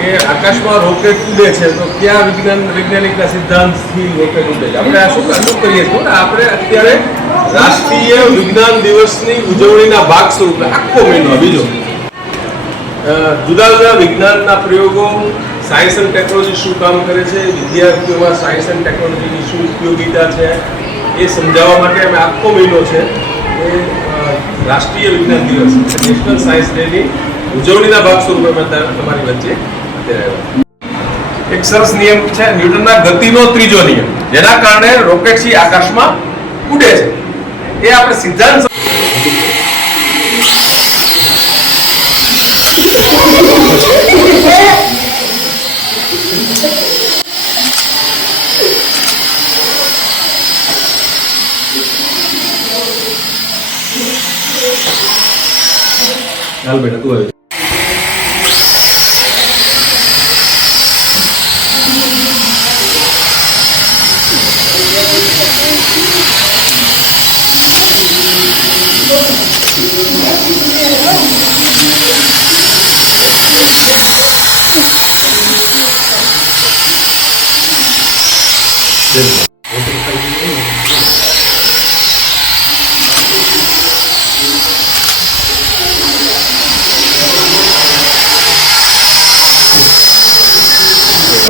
કે આકાશમાં રોકેટ ઉડે છે તો કયા વૈજ્ઞાનિકના સિદ્ધાંતથી રોકેટ ઉડે છે? આપણે આ શું કરીએ છીએ? આપણે અત્યારે રાષ્ટ્રીય વિજ્ઞાન દિવસની ઉજવણીના ભાગ સ્વરૂપે આખો મહિનો બીજો જુદા જુદા વિજ્ઞાનના પ્રયોગો, સાયન્સ એન્ડ ટેકનોલોજી શું કામ કરે છે, વિદ્યાર્થીઓમાં સાયન્સ એન્ડ ટેકનોલોજીની શું ઉપયોગિતા છે એ સમજાવવા માટે અમે આખો મહિનો છે એ રાષ્ટ્રીય વિજ્ઞાન દિવસ નેશનલ સાયન્સ ડેની ઉજવણીના ભાગ સ્વરૂપે તમારી વચ્ચે અત્યારે આવ્યા. એક સરસ નિયમ છે ન્યૂટનના ગતિનો ત્રીજો નિયમ, જેના કારણે રોકેટ આકાશમાં ઉડે છે. એ આપણે સિદ્ધાંત હાલ બેટા તું આવી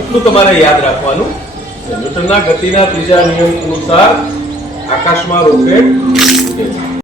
એટલું તમારે યાદ રાખવાનું. ન્યૂટનના ગતિના ત્રીજા નિયમ અનુસાર આકાશમાં રોકેટ ઉડે છે.